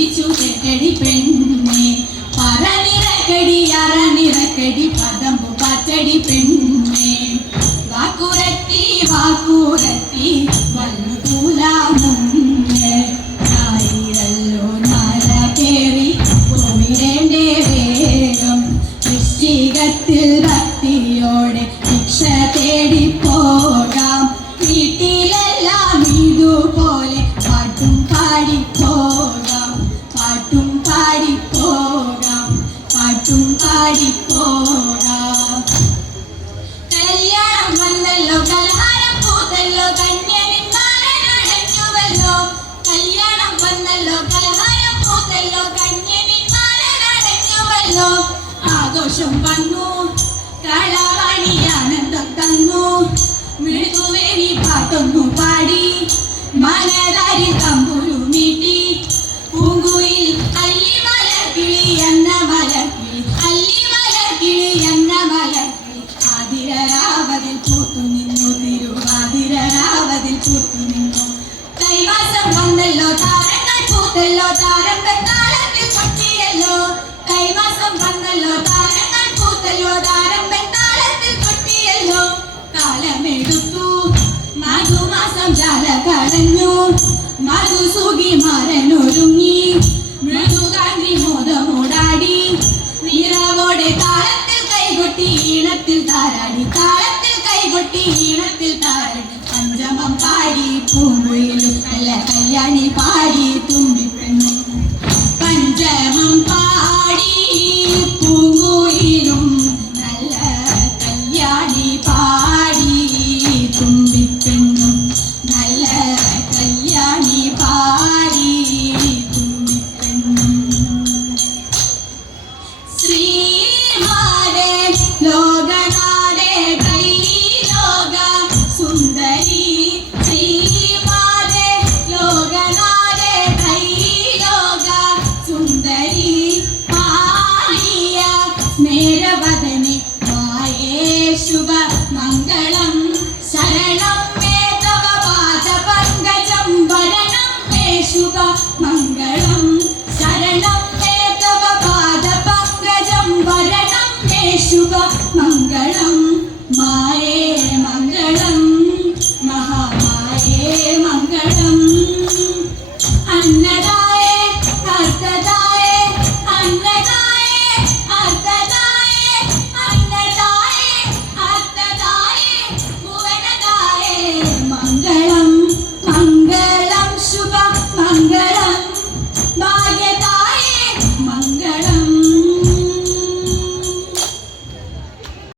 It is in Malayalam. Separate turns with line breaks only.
മെതിച്ചു കെട്ടടി പെണ്ണെ. പറനിറക്കടി അറനിറക്കടി പദമ്പു പച്ചടി പെണ്ണെ. വാക്കുരത്തി വാക്കുരത്തി മാലനടഞ്ഞുവല്ലോ ആഘോഷം വന്നു. കളവാണി ആനന്ദം തന്നു. മെഴുകുവേലി പാട്ടൊന്നു പാടി. മലരാരി തമ്പുരു നീട്ടി. പൂങ്കുയിൽ അല്ലി മലക്കിളി എന്ന മലക്കിളി അല്ലി മലക്കിളി എന്ന മലക്കിളി. ആതിരരാവതിൽ പൂത്തു നിന്നു തിരുവാതിരരാവതിൽ പൂത്തു നിന്നു. കൈമാസം വന്നല്ലോ താരങ്ങൾ പൂത്തല്ലോ താളത്തിൽ കൊട്ടിയല്ലോ കൈമാസം വന്നല്ലോ താരങ്ങൾ പൂത്തല്ലോ താരം താളത്തിൽ കൊട്ടിയല്ലോ. കാലമെടുത്തു മാഘമാസം ജാല കടഞ്ഞു മധുസുഖി മംഗളം മായേ മംഗളം മഹാമായേ മംഗളം. അന്ന